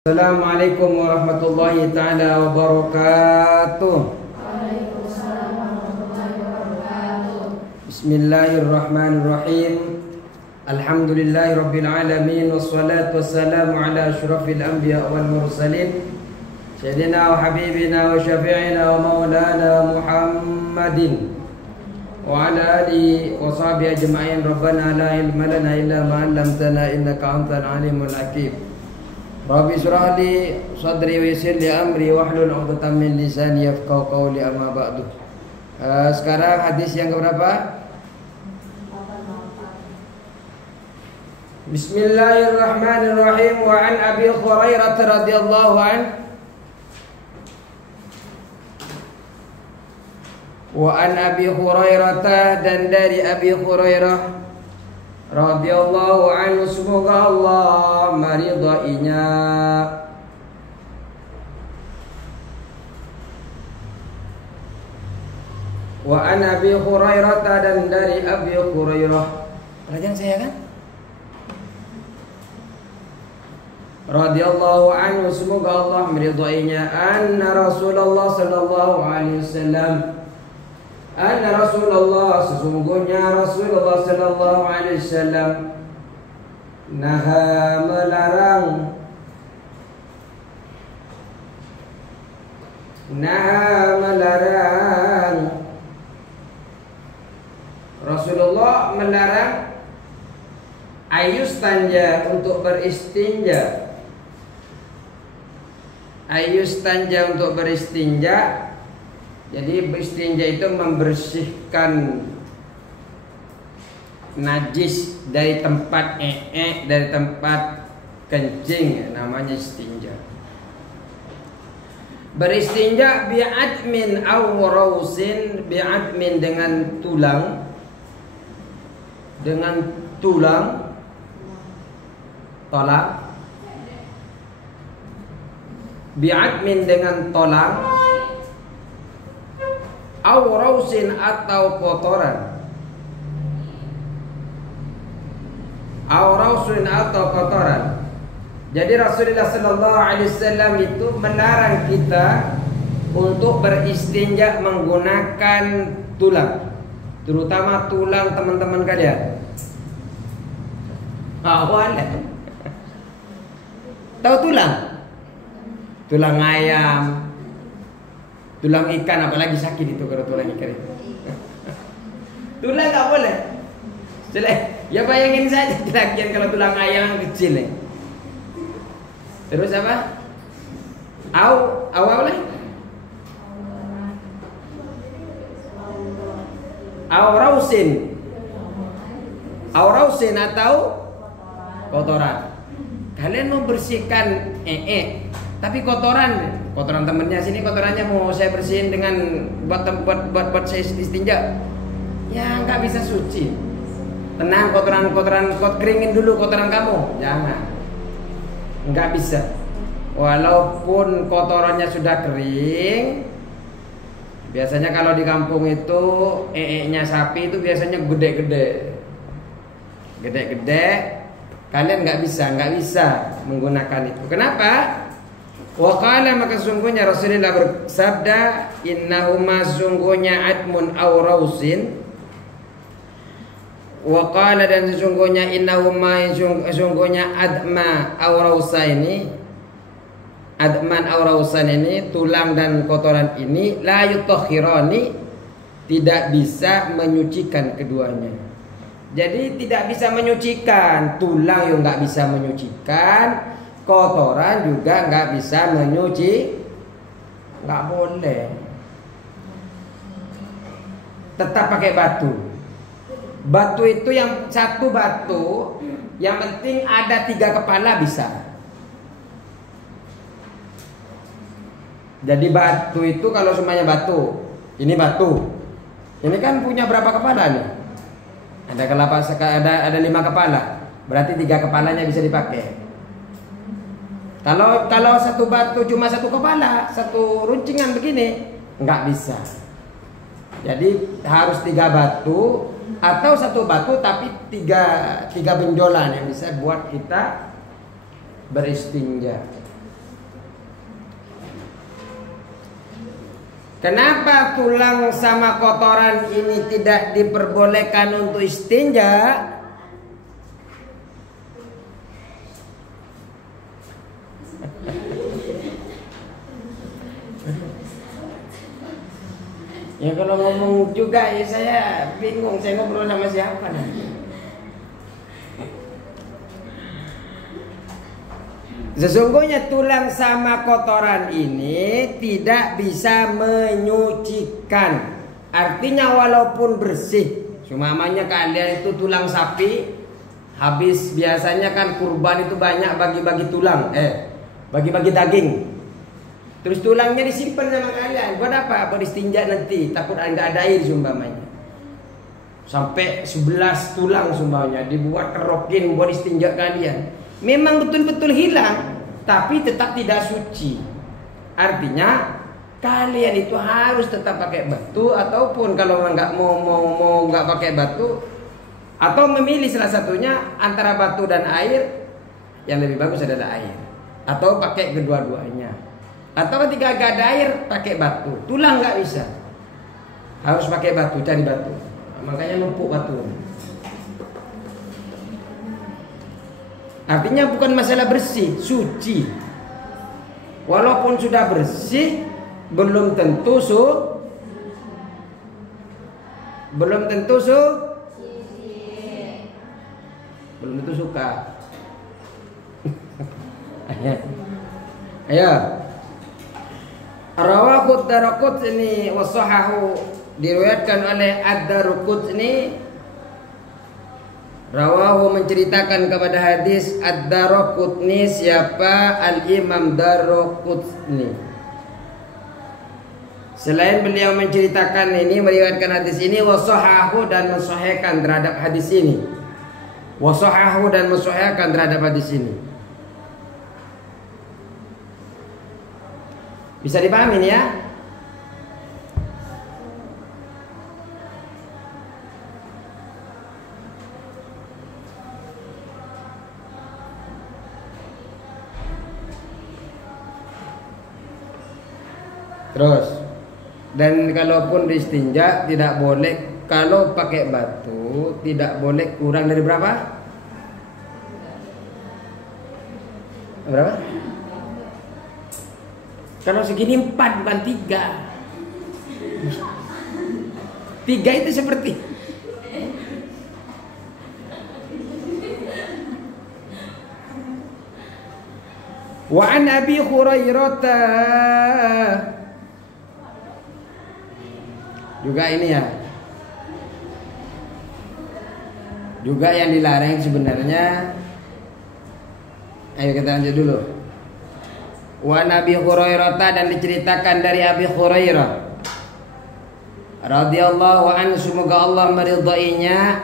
Assalamualaikum warahmatullahi ta'ala wabarakatuh. Waalaikumsalam warahmatullahi wabarakatuh. Bismillahirrahmanirrahim. Alhamdulillahi rabbil alamin. Wassalatu wassalamu ala asyrafil anbiya wal mursalin Sayyidina wa habibina wa syafi'ina wa maulana Muhammadin wa ala alihi wa sahbihi ajma'in. Rabbana la ilma lana illa ma 'allamtana innaka antal alimul hakim. Rabbi syrah li sadri wa yassir li amri wahlul 'uqdatam min lisani yafqahu qawli, amma ba'du. Sekarang hadis yang keberapa? Bismillahirrahmanirrahim. Wa an Abi Hurairah radhiyallahu an Wa an Abi Hurairah, dan dari Abi Hurairah radhiyallahu anhu, semoga Allah meridainya. Wa an Abi Hurairah, dan dari Abi Hurairah, pelajaran saya kan? Radhiyallahu anhu, semoga Allah meridainya. Anna Rasulullah sallallahu alaihi wasallam, anna Rasulullah, sesungguhnya Rasulullah sallallahu alaihi wasallam, naha, melarang, Rasulullah melarang ayustanja, untuk beristinja. Ayustanja, untuk beristinja. Jadi beristinja itu membersihkan najis dari tempat dari tempat kencing, namanya istinja. Beristinja bi'admin aw rawsin, bi'admin dengan tulang, tolak, bi'admin dengan tolang, aw rawsin atau kotoran, Jadi Rasulullah sallallahu alaihi wasallam itu melarang kita untuk beristinja menggunakan tulang, terutama tulang teman-teman kalian. Tahu tulang ayam, tulang ikan, apalagi sakit itu kalau tulang ikan itu. Tulang nggak boleh. Ya bayangin saja lagian kalau tulang ayam kecil nih. Terus apa? Awal Aurausin atau kotoran. Kalian mau bersihkan tapi kotoran temennya sini, kotorannya mau saya bersihin dengan buat saya istinja. Ya nggak bisa suci. Tenang, kotoran keringin dulu kotoran kamu. Jangan. Nggak bisa. Walaupun kotorannya sudah kering. Biasanya kalau di kampung itu nya sapi itu biasanya gede-gede. Kalian nggak bisa menggunakan itu. Kenapa? Waqala, maka sungguhnya Rasulullah bersabda, innahuma, sungguhnya admun aw rawsin. Waqala, dan sesungguhnya innahuma, sungguhnya adma aw rawsa ini, adman aw rawsan ini, tulang dan kotoran ini, la yutahhirani, tidak bisa menyucikan keduanya. Jadi tidak bisa menyucikan, tulang yang nggak bisa menyucikan, kotoran juga nggak bisa menyuci, nggak boleh. Tetap pakai batu. Batu itu yang satu batu, yang penting ada 3 kepala bisa. Jadi batu itu kalau semuanya batu, ini kan punya berapa kepala nih? Ada 5 kepala, berarti 3 kepalanya bisa dipakai. Kalau satu batu cuma 1 kepala, 1 runcingan begini, nggak bisa. Jadi harus 3 batu, atau 1 batu tapi 3 benjolan yang bisa buat kita beristinja. Kenapa tulang sama kotoran ini tidak diperbolehkan untuk istinja? Ya kalau ngomong juga ya saya bingung, saya ngobrol sama siapa nanti. Sesungguhnya tulang sama kotoran ini tidak bisa menyucikan. Artinya walaupun bersih, seumpamanya kalian itu tulang sapi, habis biasanya kan kurban itu banyak bagi-bagi tulang, bagi-bagi daging. Terus tulangnya disimpan sama kalian. Buat apa? Buat istinja nanti. Takut nggak ada air seumpamanya. Sampai 11 tulang seumpamanya dibuat kerokin buat istinja kalian. Memang betul-betul hilang, tapi tetap tidak suci. Artinya kalian itu harus tetap pakai batu, ataupun kalau nggak mau nggak pakai batu, atau memilih salah satunya antara batu dan air, yang lebih bagus adalah air. Atau pakai kedua-duanya. Atau ketika gak ada air pakai batu. Tulang nggak bisa, harus pakai batu, cari batu. Makanya numpuk batu. Artinya bukan masalah bersih, suci. Walaupun sudah bersih, belum tentu belum tentu suka. Ayo. Rawahu Ad-Daraqutni wa sahahu, diriwayatkan oleh Ad-Daraqutni. Rawahu menceritakan kepada hadis Ad-Daraqutni, siapa? Al-Imam Daraqutni. Selain beliau menceritakan ini, meriwayatkan hadis ini, wa sahahu, dan mensahihkan terhadap hadis ini. Wa sahahu, dan mensahihkan terhadap hadis ini. Bisa dipahami ya? Terus, dan kalaupun istinja tidak boleh, kalau pakai batu tidak boleh kurang dari berapa? Berapa? Kalau segini 4 bukan 3. 3 itu seperti wa an Abi Hurairah, juga ini ya, juga yang dilarang sebenarnya. Ayo kita lanjut dulu. Wa Nabi Hurairah, dan diceritakan dari Abi Hurairah radhiyallahu anhu, semoga Allah meridainya.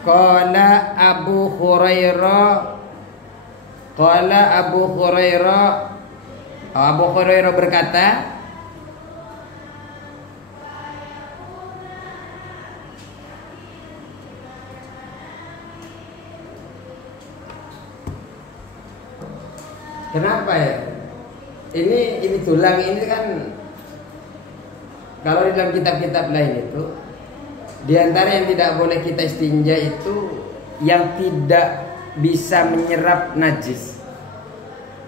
Qala Abu Hurairah berkata, kenapa ya? Ini tulang ini kan, kalau di dalam kitab-kitab lain itu, di antara yang tidak boleh kita istinja itu yang tidak bisa menyerap najis.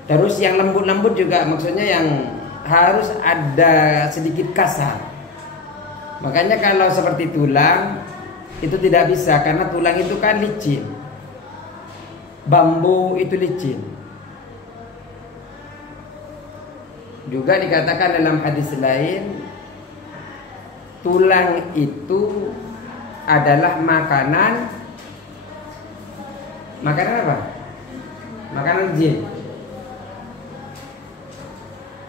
Terus yang lembut-lembut juga, maksudnya yang harus ada sedikit kasar. Makanya kalau seperti tulang itu tidak bisa, karena tulang itu kan licin. Bambu itu licin. Juga dikatakan dalam hadis lain, tulang itu adalah makanan apa? Makanan jin.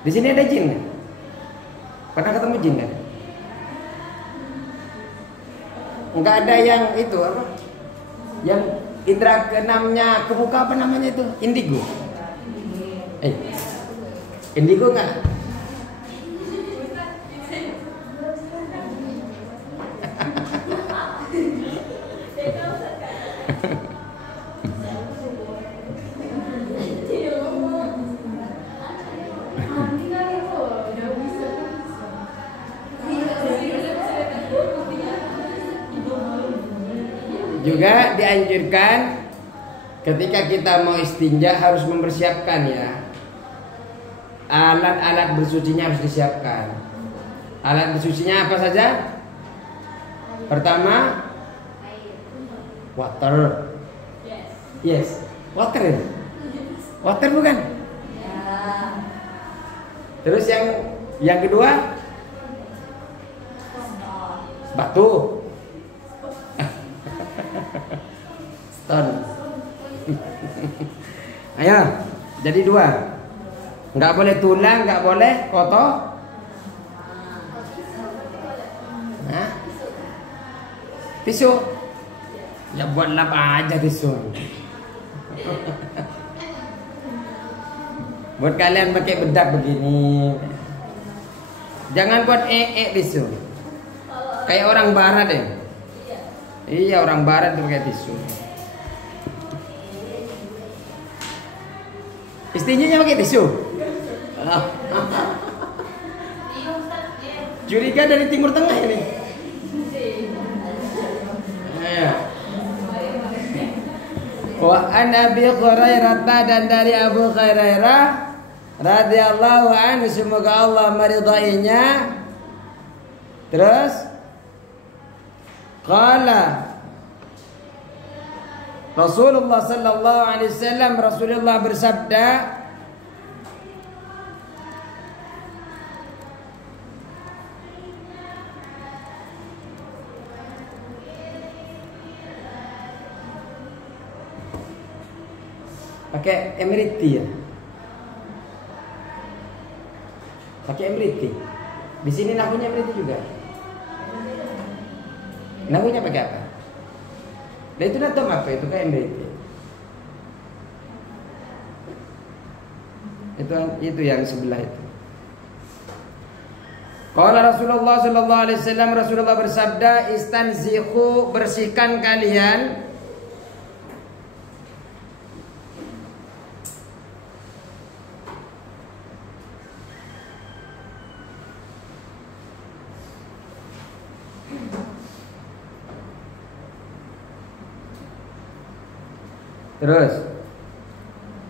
Di sini ada jin kan? Pernah ketemu jin kan? Enggak ada yang itu apa? Yang indra keenamnya kebuka, apa namanya itu? Indigo. Indigo enggak? Juga dianjurkan ketika kita mau istinja harus mempersiapkan ya. Alat-alat bersucinya harus disiapkan. Alat bersucinya apa saja? Pertama, water. Yes, water. Water bukan? Terus yang kedua, batu. Stone. Ayo, jadi 2. Nggak boleh tulang, nggak boleh kotor. Nah, tisu. Ya buat lap aja tisu. Buat kalian pakai bedak begini. Jangan buat tisu. Kayak orang barat deh. Iya, orang barat tuh pakai tisu. Istinjanya pakai tisu. Curiga dari Timur Tengah ini. Wa an Abi Hurairah, dan dari Abu Hurairah radhiyallahu anhu, semoga Allah meridainya. Terus qala Rasulullah sallallahu alaihi wasallam, Rasulullah bersabda, pakai emeriti ya, pakai emeriti. Di sini nahunya emeriti juga. Nahunya pakai apa? Nah itu natom apa? Itu kayak emeriti. Itu yang sebelah itu. Qala Rasulullah sallallahu alaihi wasallam, Rasulullah bersabda, istanzihu, bersihkan kalian Terus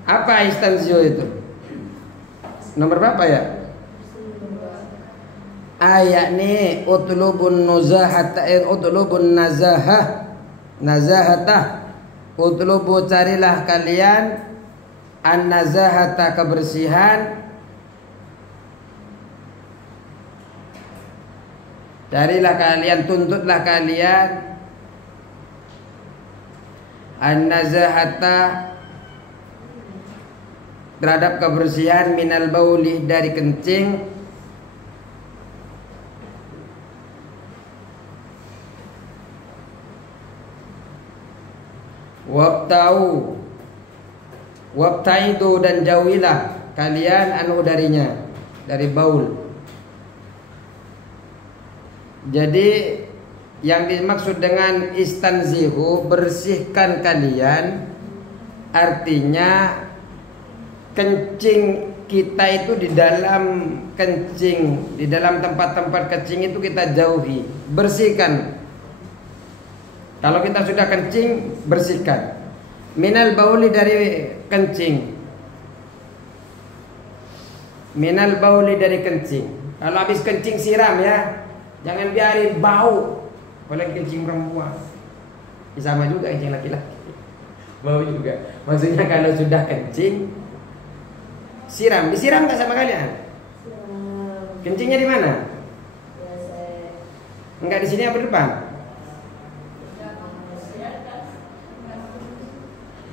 apa istanzio itu? Nomor berapa ya? Ayat nih utlubun nazahata, utlubun nazahata, utlubu, carilah kalian an-nazahata, kebersihan. Carilah kalian, tuntutlah kalian an-nazahata, terhadap kebersihan, minal bauli, dari kencing, wabtaidu, dan jauhilah kalian anu darinya, dari baul. Jadi yang dimaksud dengan istanzihu, bersihkan kalian, artinya kencing kita itu di dalam kencing, di dalam tempat-tempat kencing itu kita jauhi, bersihkan. Kalau kita sudah kencing, bersihkan. Minal bauli, dari kencing. Minal bauli, dari kencing. Kalau habis kencing siram ya, jangan biarin bau. Apalagi kencing perempuan, sama juga kencing laki-laki, bau juga. Maksudnya kalau sudah kencing, siram. Disiram nggak sama kalian? Kencingnya di mana? Enggak di sini apa di depan?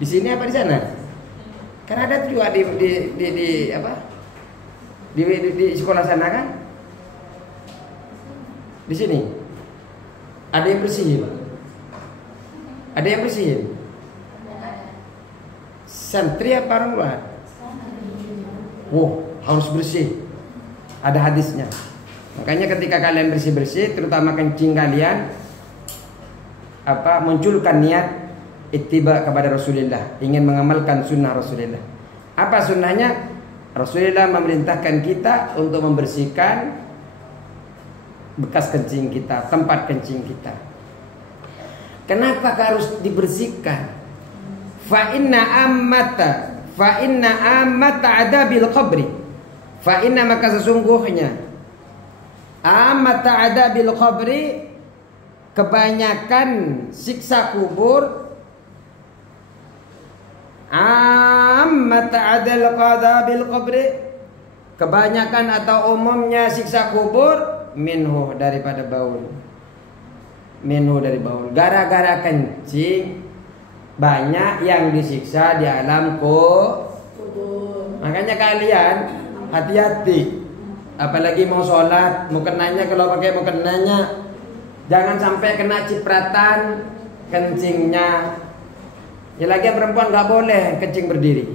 Di sini apa di sana? Kan ada juga di apa? Di sekolah sana kan? Di sini. Ada yang bersihin? Ada yang bersihin? Santri apa orang luar? Wow, harus bersih. Ada hadisnya. Makanya ketika kalian bersih-bersih, terutama kencing kalian, munculkan niat ittiba kepada Rasulullah, ingin mengamalkan sunnah Rasulullah. Apa sunnahnya? Rasulullah memerintahkan kita untuk membersihkan bekas kencing kita, tempat kencing kita. Kenapa harus dibersihkan? Fa inna ammata adabil qabri. Fa inna maka sesungguhnya ammata adabil qabri, kebanyakan siksa kubur, ammata adabil qabri, kebanyakan atau umumnya siksa kubur, minhu daripada baul. Minhu dari baul. Gara-gara kencing banyak yang disiksa di alam kubur. Makanya kalian hati-hati. Apalagi mau sholat, mau kenanya, kalau pakai mau kenanya, jangan sampai kena cipratan kencingnya. Ya lagi perempuan nggak boleh kencing berdiri.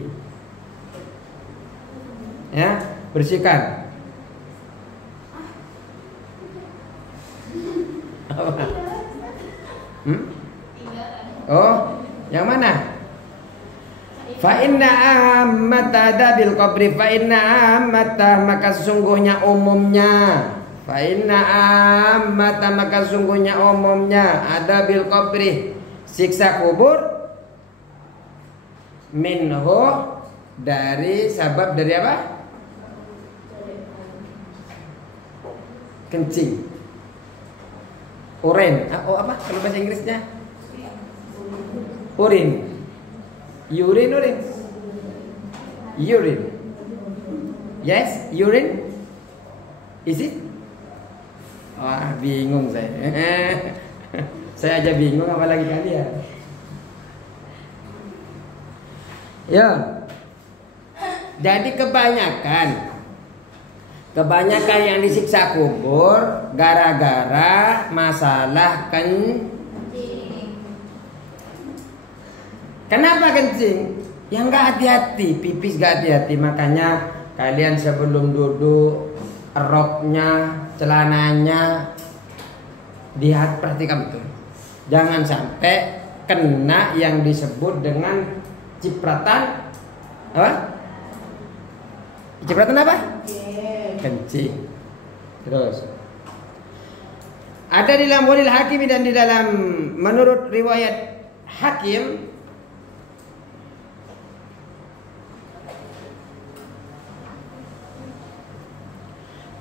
Ya, bersihkan. Apa? Oh, yang mana? Fa inna ammata adabil qabri, fa inna ammata maka sesungguhnya umumnya, fa inna ammata maka sesungguhnya umumnya adabil qabri, siksa kubur, minhu dari sabab dari apa? Kencing, urin. Oh apa kalau bahasa Inggrisnya? Urin. Urine. Yes, urine. Is it? Wah, bingung saya. Saya aja bingung apalagi kalian. Ya. Jadi kebanyakan yang disiksa kubur gara-gara masalah Kenapa kencing? Yang gak hati-hati, pipis gak hati-hati. Makanya kalian sebelum duduk, roknya, celananya perhatikan betul. Jangan sampai kena yang disebut dengan cipratan apa? Cipratan apa? Kencing. Terus ada di dalam Mu'jamul Hakim dan di dalam menurut riwayat Hakim,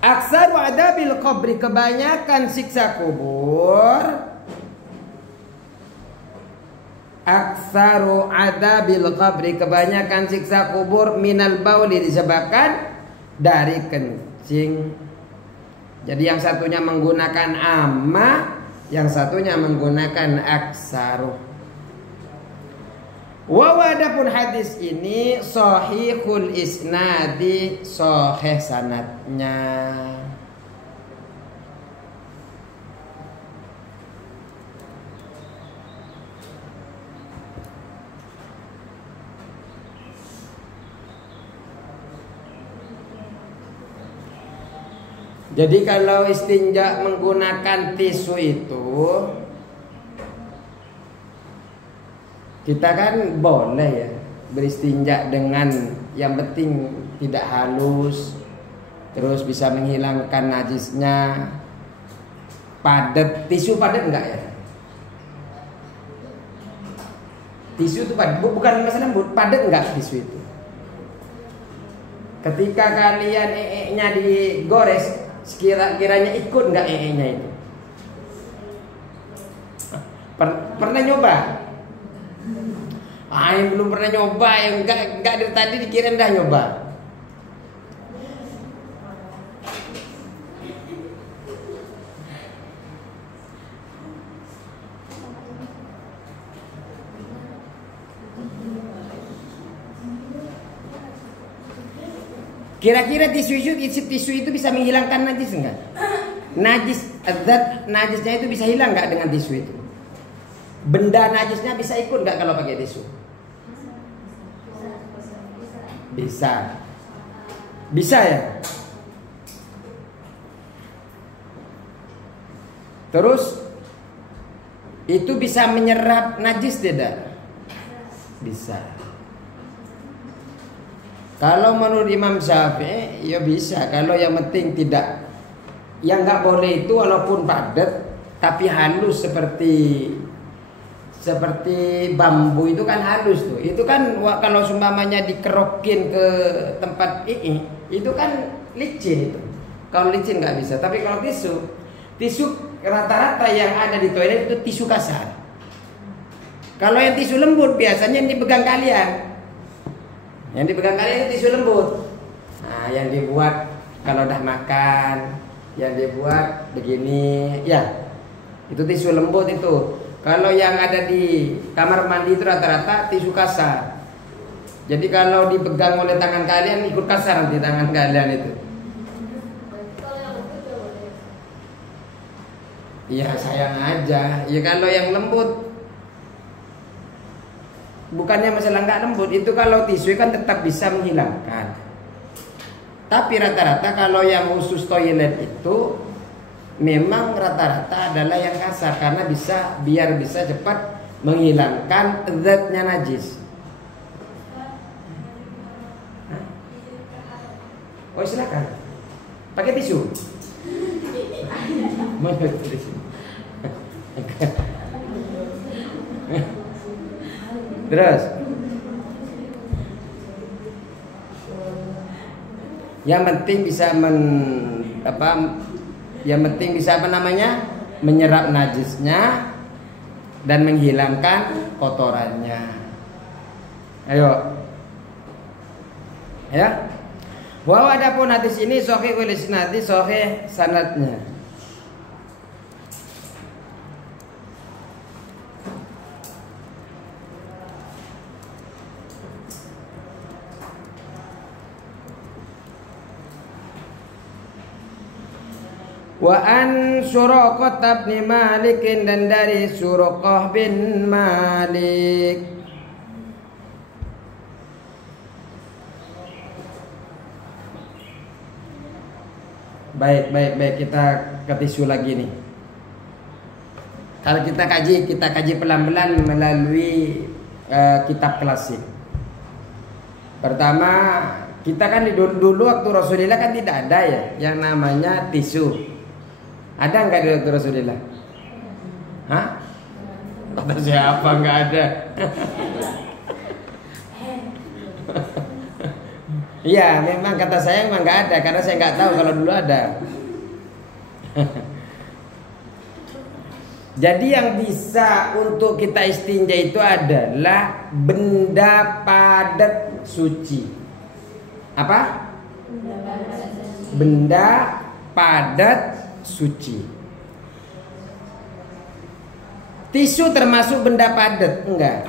aksaru adabil qabri, kebanyakan siksa kubur, aksaru adabil qabri, kebanyakan siksa kubur, minal bauli, disebabkan dari kencing. Jadi yang satunya menggunakan amma, yang satunya menggunakan aksaru. Adapun hadis ini sahihul isnadi, sahih sanadnya. Jadi kalau istinja menggunakan tisu itu, kita kan boleh ya beristinja dengan yang penting tidak halus, terus bisa menghilangkan najisnya, padat. Tisu padat enggak ya? Tisu itu padat, bukan masalah padat enggak tisu itu. Ketika kalian nya digores, kiranya ikut enggak nya itu? Pernah nyoba? Yang belum pernah nyoba, yang enggak dari tadi dikira dah nyoba. Kira-kira tisu itu bisa menghilangkan najis enggak? Najisnya itu bisa hilang enggak dengan tisu itu? Benda najisnya bisa ikut enggak kalau pakai tisu? Bisa. Bisa ya? Terus itu bisa menyerap najis tidak? Bisa. Kalau menurut Imam Syafi'i ya bisa. Kalau yang penting tidak, yang nggak boleh itu walaupun padat tapi halus seperti seperti bambu itu kan halus tuh. Itu kan kalau seumpamanya dikerokin ke tempat itu kan licin itu. Kalau licin nggak bisa. Tapi kalau tisu rata-rata yang ada di toilet itu tisu kasar. Kalau yang tisu lembut biasanya yang dipegang kalian. Yang dipegang kalian itu tisu lembut. Nah, yang dibuat kalau udah makan, yang dibuat begini, ya. Itu tisu lembut itu. Kalau yang ada di kamar mandi itu rata-rata tisu kasar. Jadi kalau dipegang oleh tangan kalian ikut kasar nanti tangan kalian itu. Iya sayang aja. Ya kalau yang lembut, bukannya masalah nggak lembut, itu kalau tisu kan tetap bisa menghilangkan. Tapi rata-rata kalau yang khusus toilet itu memang rata-rata adalah yang kasar karena biar bisa cepat menghilangkan zatnya najis. Oh silakan, pakai tisu. Mana tisu? Terus, yang penting bisa menyerap najisnya dan menghilangkan kotorannya. Ayo. Ya. Bahwa adapun hadis ini sahihul isnad, sahih sanadnya. Wa an Suraqah bin Malik, dan dari Suraqah bin Malik. Baik, kita ke tisu lagi nih. Kalau kita kaji pelan-pelan melalui kitab klasik. Pertama, kita kan dulu waktu Rasulullah kan tidak ada ya yang namanya tisu. Ada nggak di waktu Rasulullah? Hah? Kata siapa nggak ada? Iya, memang kata saya memang nggak ada karena saya nggak tahu kalau dulu ada. Jadi yang bisa untuk kita istinja itu adalah benda padat suci. Apa? Benda padat suci. Tisu termasuk benda padat? Enggak.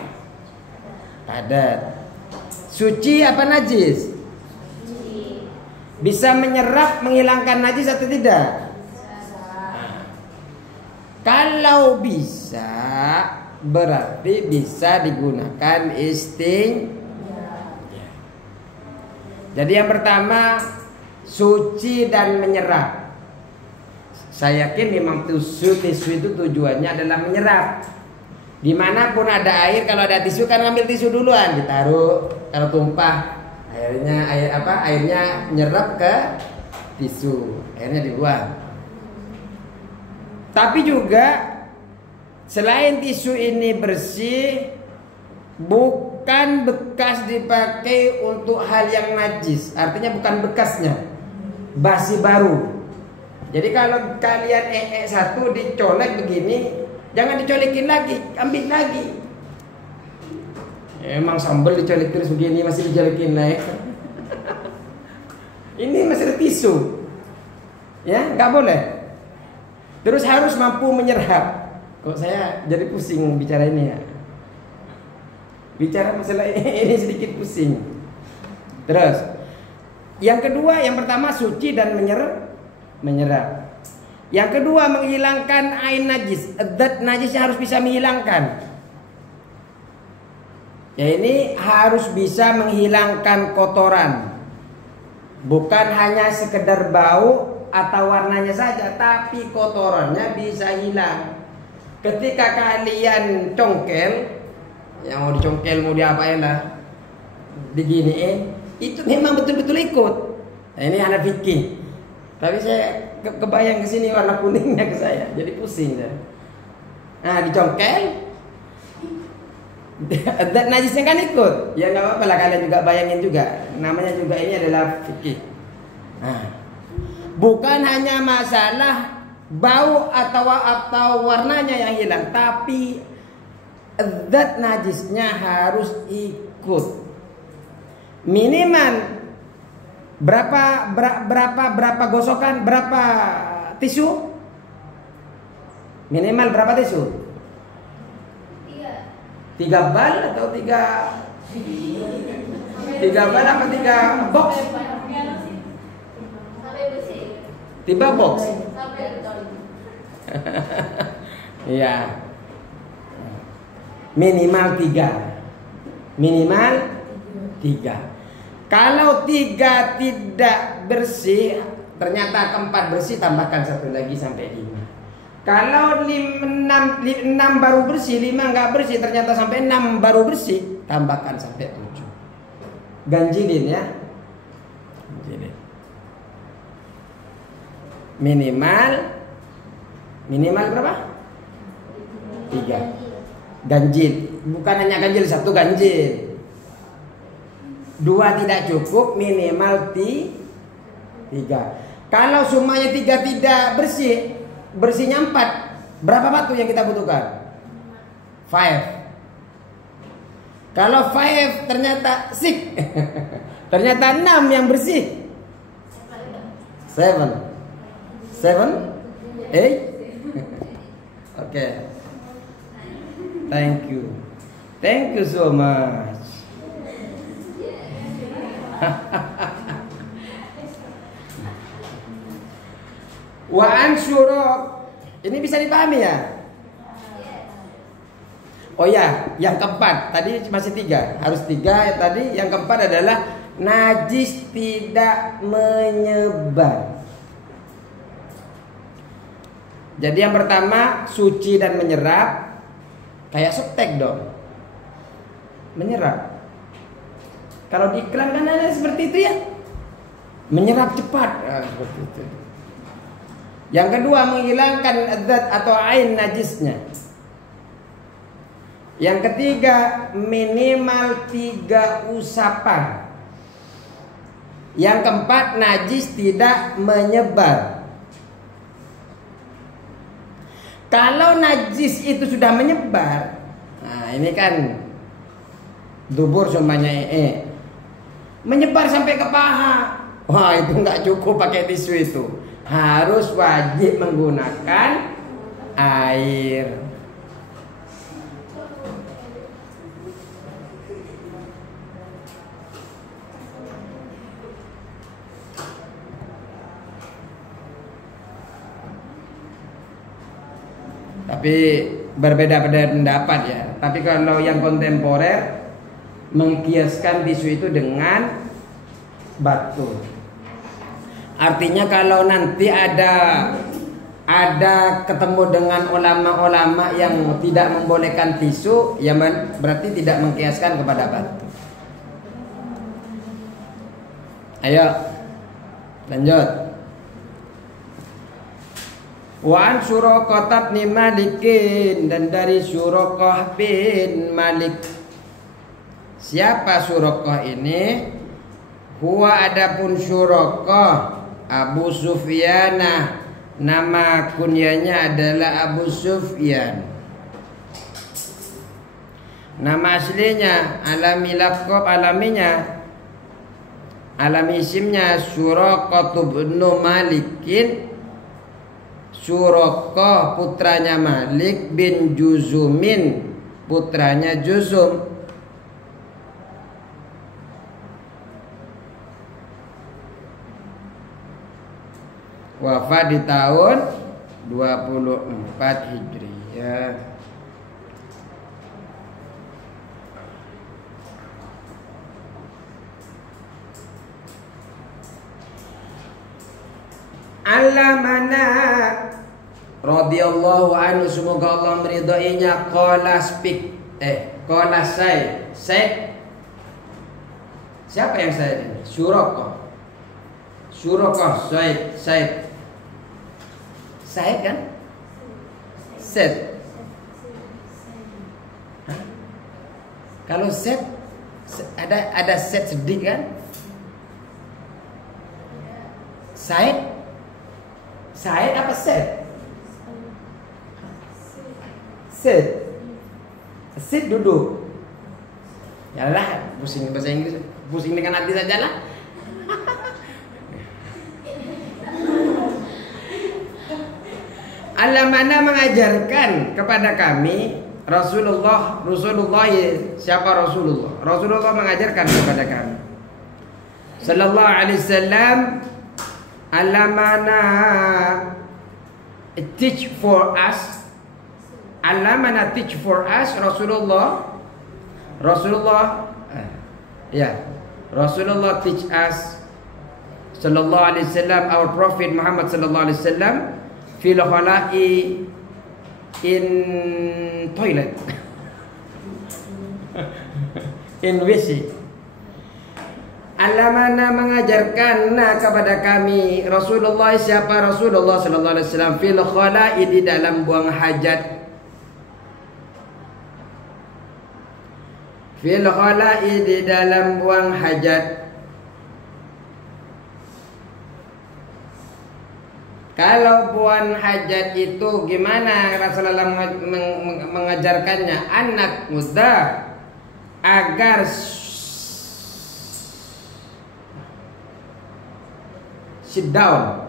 Padat. Suci apa najis? Bisa menyerap, menghilangkan najis atau tidak? Kalau bisa, berarti bisa digunakan Jadi yang pertama, suci dan menyerap. Saya yakin memang tisu itu tujuannya adalah menyerap. Dimanapun ada air, kalau ada tisu kan ngambil tisu duluan, ditaruh. Kalau tumpah, airnya nyerap ke tisu, airnya dibuang. Tapi juga selain tisu ini bersih, bukan bekas dipakai untuk hal yang najis. Artinya bukan bekasnya, basi baru. Jadi kalau kalian satu dicolek begini, jangan dicolekin lagi, ambil lagi. Emang sambal dicolek terus begini masih dicolekin lagi. Ini masih tisu, ya nggak boleh. Terus harus mampu menyerap. Kok saya jadi pusing bicara ini ya. Bicara masalah ini sedikit pusing. Terus, yang kedua, yang pertama suci dan menyerap. Yang kedua menghilangkan ain najis. Zat najisnya harus bisa menghilangkan. Ya ini harus bisa menghilangkan kotoran. Bukan hanya sekedar bau atau warnanya saja, tapi kotorannya bisa hilang. Ketika kalian congkel, yang mau dicongkel mau diapain lah, diginiin, itu memang betul-betul ikut. Nah, ini anak fikih. Tapi saya kebayang ke sini warna kuningnya ke saya, jadi pusing saya. Nah, dicongkel, Dan najisnya kan ikut. Ya nggak apa-apa lah, kalian juga bayangin juga. Namanya juga ini adalah fikih. Nah, bukan hanya masalah bau atau warnanya yang hilang, tapi zat najisnya harus ikut. Minimal berapa gosokan, berapa tisu? Minimal berapa tisu? 3 bal atau 3 bal apa 3 box? 3 box. Iya. Minimal 3. Kalau 3 tidak bersih, ternyata keempat bersih, tambahkan 1 lagi sampai 5. Kalau 6 baru bersih, 5 nggak bersih, ternyata sampai 6 baru bersih, tambahkan sampai 7. Ganjilin ya. Ganjilin. Minimal berapa? 3. Ganjil. Bukan hanya ganjil, 1 ganjil. 2 tidak cukup, minimal 3. Kalau semuanya 3 tidak bersih, bersihnya 4, berapa batu yang kita butuhkan? 5. Kalau 5 ternyata 6 ternyata 6 yang bersih. 7 8. Oke. Thank you so much. Wa ansyurok. Ini bisa dipahami ya? Oh ya, yang keempat tadi masih 3, harus 3 tadi. Yang keempat adalah najis tidak menyebar. Jadi yang pertama suci dan menyerap, kayak septek dong, menyerap. Kalau di iklan kan ada seperti itu ya, menyerap cepat, seperti itu. Yang kedua menghilangkan zat atau ain najisnya. Yang ketiga minimal 3 usapan. Yang keempat najis tidak menyebar. Kalau najis itu sudah menyebar, nah ini kan dubur semuanya menyebar sampai ke paha. Wah, itu nggak cukup pakai tisu itu. Harus wajib menggunakan air. Tapi berbeda pendapat ya. Tapi kalau yang kontemporer mengkiaskan tisu itu dengan batu. Artinya kalau nanti ada ketemu dengan ulama-ulama yang tidak membolehkan tisu, ya berarti tidak mengkiaskan kepada batu. Ayo lanjut. Wa an Suraqah bin Malikin, dan dari Suraqah bin Malik. Siapa Suraqah ini? Huwa adapun Suraqah Abu Sufyanah, nama kunyanya adalah Abu Sufyan. Nama aslinya, alami laqab alaminya, alami isimnya Suraqah bin Malikin. Suraqah putranya Malik bin Juzumin, putranya Juzum. Wafat di tahun 24 Hijriah. Alamana radhiyallahu anhu, semoga Allah meridainya, qala speak qala say. Siapa yang saya ini? Suraqah Said kan? Kalau set ada set sedih kan? Said apa set? Sit duduk. Yalah, pusing bahasa Inggris. Pusing dengan hati sajalah. Alamana mengajarkan kepada kami Rasulullah siapa Rasulullah? Rasulullah mengajarkan kepada kami sallallahu alaihi wasallam alamana teach for us Rasulullah teach us sallallahu alaihi wasallam, our prophet Muhammad sallallahu alaihi wasallam, fil khala'i in toilet in WC. Alamana mengajarkan kepada kami Rasulullah, siapa Rasulullah sallallahu alaihi wasallam, fil khala'i di dalam buang hajat. Fil khala'i di dalam buang hajat. Kalau buang hajat itu gimana Rasulullah mengajarkannya? Anak muda agar sit down.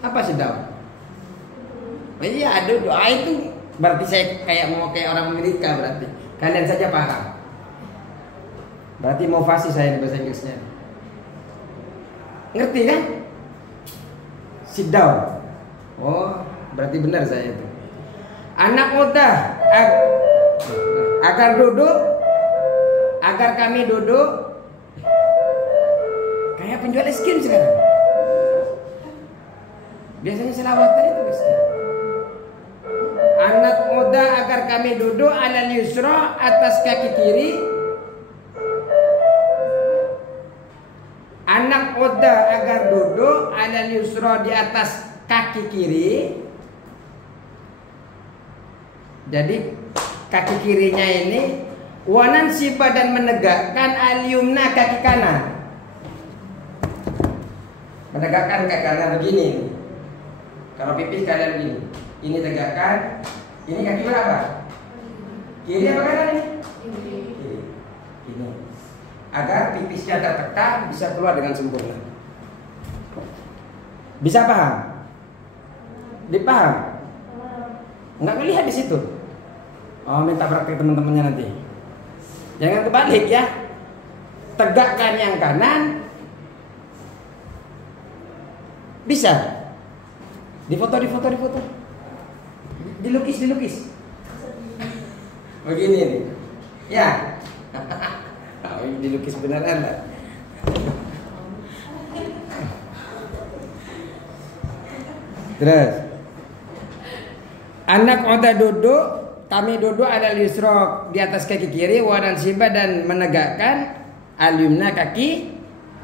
Apa sit down? Iya, ada doa itu. Berarti saya kayak orang Amerika berarti. Kalian saja paham. Berarti mau fasih saya di bahasa Inggrisnya. Ngerti kan? Sit down. Oh, berarti benar saya itu. Anak muda agar kami duduk kayak penjual es krim sekarang. Biasanya selawatan itu biasanya. Anak muda agar kami duduk alal yusra, atas kaki kiri. Anak muda agar duduk alal yusra, di atas kaki kiri. Jadi kaki kirinya ini wanan siba dan menegakkan al-yumna, kaki kanan. Menegakkan kaki kanan begini. Kalau pipis kalian begini. Ini tegakkan. Ini kaki berapa? Kiri apa kanan ini? Kiri. Ini. Agar pipisnya tertekan, bisa keluar dengan sempurna. Bisa paham? Dipaham? Enggak melihat di situ. Oh, minta praktek teman-temannya nanti. Jangan kebalik ya. Tegakkan yang kanan. Bisa. Difoto. Dilukis. Begini nih. Ya. Dilukis beneran lah. Terus anak muda duduk, kami duduk ada yusra, di atas kaki kiri, wadan siba dan menegakkan al-yumna, kaki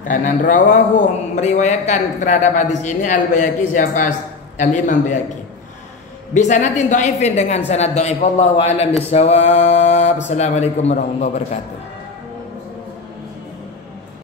kanan. Rawahu, meriwayatkan terhadap hadis ini al-Bayhaqi, siapa? Al-Imam Bayhaqi. Bisa nanti dhaifin dengan sanad dhaif. Wallahu a'lam bissawab. Assalamualaikum warahmatullahi wabarakatuh.